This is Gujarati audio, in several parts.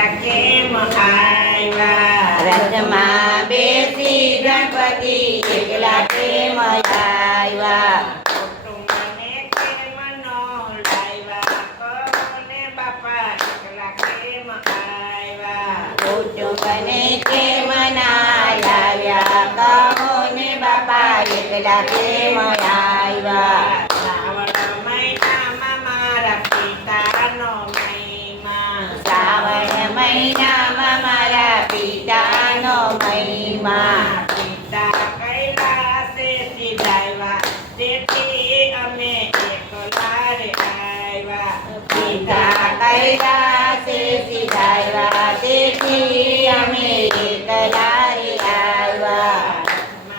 એકલા કેમ આવ્યા? રથમાં બેસી ગણપતિ એકલા કેમ આવ્યા? કુટુંબને કેમ નો લાવ્યા? કોને બાપા એકલા કેમ આવ્યા? કુટુંબને કેમ ના લાવ્યા? કહો ને બાપા એકલા કેમ આવ્યા? શ્રાવણ મહિનામાં મારા પિતાનો મહિમા. શ્રાવણ મહિનામાં મારા પિતાનો મહિમા. પિતા કૈલાસેથી આવ્યા, તેથી અમે એકલા રે આવ્યા. પિતા કૈલાસે સિધાવ્યા, તેથી અમે એકલા રે આવ્યા.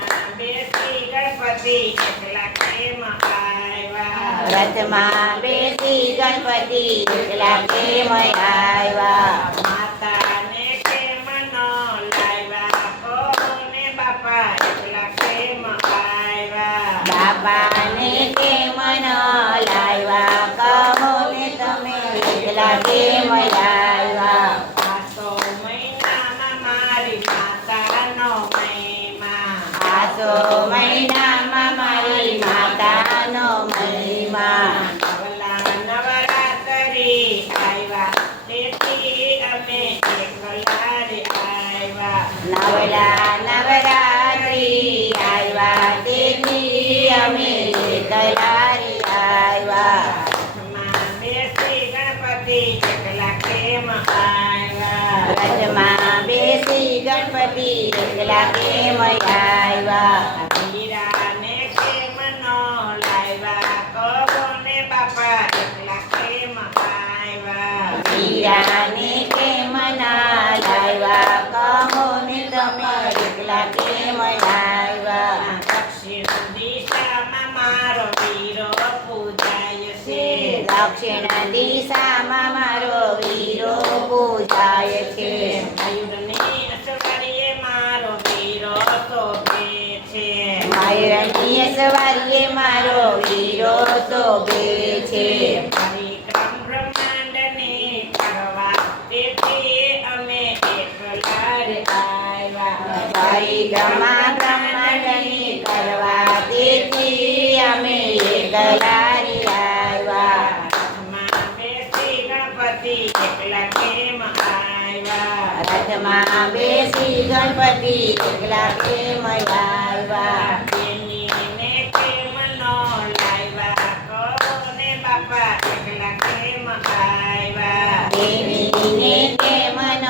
રથમાં બેસી ગણપતિ એકલા કેમ આવ્યા? રથમાં બેસી ગણપતિ એકલા કેમ આવ્યા? માતાને કેમ નો લાવ્યા? કોને બાપા એકલા કેમ આવ્યા? બાપાને કેમ ન લાવ્યા? કહો ને તમે એકલા કેમ આવ્યા? આસો મહિનામાં મારી માતાનો મહિમા. આસો મહિનામાં મારી માતાનો મહિમા. નવલા નવરાત્રી આવ્યા, તેથી અમે એકલા રે આવ્યા. નવલા નવરાત્રી આવ્યા, તેથી અમે એકલા રે આવ્યા. રથમાં બેસી ગણપતિ એકલા કેમ આવ્યા? રથમાં બેસી ગણપતિ એકલા કેમ આવ્યા? હીરાને કેમ નો લાવ્યા? કોને બાપા એકલા કેમ આવ્યા? હીરાને કેમ ના લાવ્યા? કહો ને તમે એકલા કેમ આવ્યા? દક્ષિણ દિશામાં મારો વીરો પૂજાય છે. દક્ષિણ દિશામાં મારો વીરો પૂજાય છે. મયુરની અસવારીએ મારો વીરો શોભે છે. મયુરની સવારીએ મારો વીરો શોભે છે. પરિક્રમ બ્રહ્માંડને કરવા, તેથી અમે એકલા રે આવ્યા. પરિક્રમા બ્રહ્માંડની કરવા, તેથી અમે એકલા રે આવ્યા. રથમાં બેસી ગણપતિ એકલા કેમ આવ્યા? રથમાં બેસી ગણપતિ એકલા કેમ આવ્યા? બેનીને કેમ નો લાવ્યા? કોને બાપા એકલા કેમ આવ્યા? દેવીને કેમ ન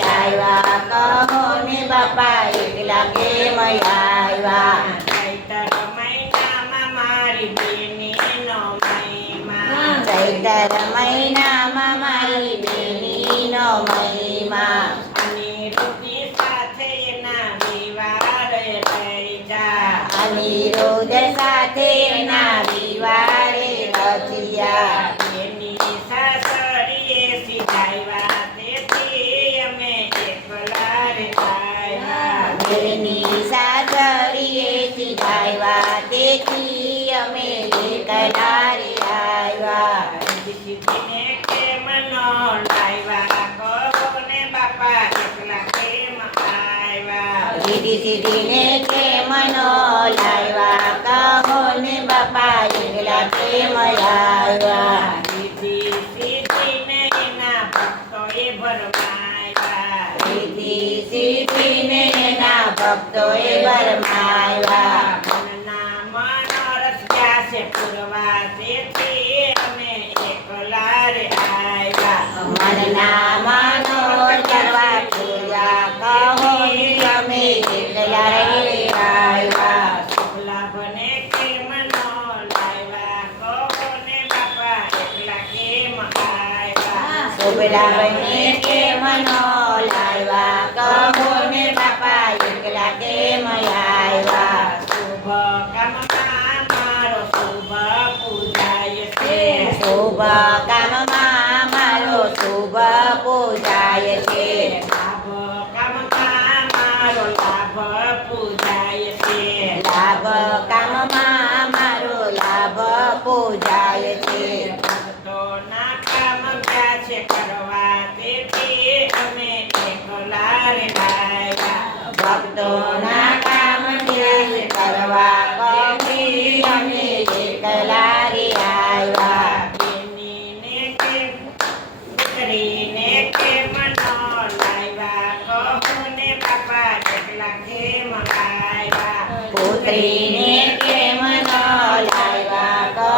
લાવ્યા? કહો ને બાપા એકલા કેમ આવ્યા? ચૈતર મહિનામાં મારી બેનીનો મહિમા. ચૈતર મહિનામાં મારી બેનીનો મહિમા. અનિરુદ્ધની સાથે એના વિવાહ થઈ જા. અનિરુદ્ધ સાથે એના વિવારે રચ્યા. બેની સાસરીએ સીધાવ્યા, તેથી અમે એકલા રે આવ્યા. બેની સાસરીએ સિધાવ્યા, તેથી અમે એકલા રે આવ્યા. સિદ્ધિને કેમ નો લાવ્યા? કોને બાપા એકલા કેમ આવ્યા? રીધિ સિદ્ધિને કેમ ન લાવ્યા? કહો ને બાપા એકલા કેમ આવ્યા? સિદ્ધિ સિદ્ધિને એના ભક્તોએ ભરમાવ્યા. રીધિ સિદ્ધિને એના ભક્તોએ ભરમાવ્યા. મનના મનોરથ જાશે પૂરવા, તેથી અમે એકલા રે આવ્યા. મનના મનોરથ કરવા પૂર્યા, કહો ને અમે એકલા રે આવ્યા. શુભલાભને કેમ નો લાવ્યા? કોને બાપા એકલા કેમ આવ્યા? શુભલાભને કેમ ન લાવ્યા? કહો ને બાપા એકલા કેમ આવ્યા? શુભ કામમાં મારો શુભ પૂજાય છે. શુભ કામમાં મારો શુભ પૂજાય છે. લાભ કામમાં મારો લાભ પૂજાય છે. લાભ કામમાં મારો લાભ પૂજાય છે. ભક્તોના કામ ગયા છે કરવા, તેથી સ્ત્રીને કેમ ન લાવ્યા કહો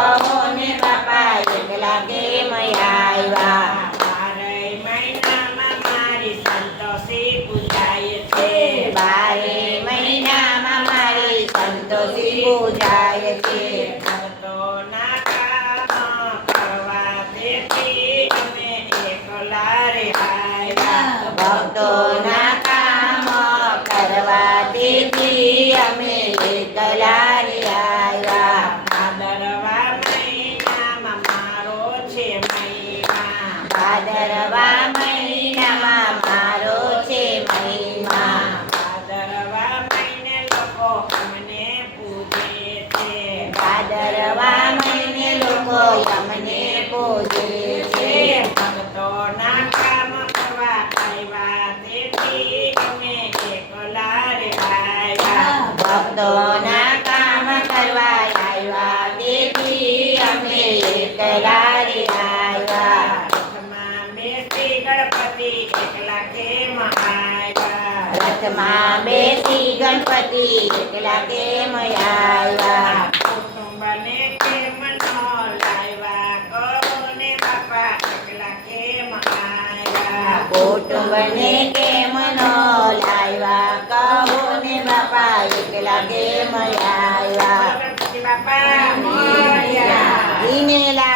ને બાપા એકલા કેમ આવ્યા બારે મહિનામાં મારી સંતોષી પૂજાય છે બારે મહિનામાં મારી સંતોષી પૂજાય છે ભક્તોના કામ કરવા તેથી અમે એકલા રે આવ્યા ભક્તોના કામ કરવા તેથી અમે એકલા રે આવ્યા ભાદરવા મહિનામાં મારો છે મહિમા ભાદરવા મહિનામાં મારો છે મહિમા ભાદરવા મહિને લોકો અમને પૂજે છે ભાદરવા મહિને લોકો અમને પૂજે છે ભક્તોના કામ કરવા આવ્યા તેથી અમે એકલા રે આવ્યા ભક્તોના કામ કરવા આવ્યા તેથી અમે એકલા રે આવ્યા રથમાં બેસી ગણપતિ એકલા કેમ આવ્યા રથમાં બેસી ગણપતિ એકલા કેમ આવ્યા કુટુંબને કેમ ન લાવ્યા કહો ને બાપા એકલા કેમ આવ્યા કુટુંબને કેમ ન લાવ્યા કહો ને બાપા એકલા કેમ આવ્યા ગણપતિ બાપા મોરયા. દિનેલા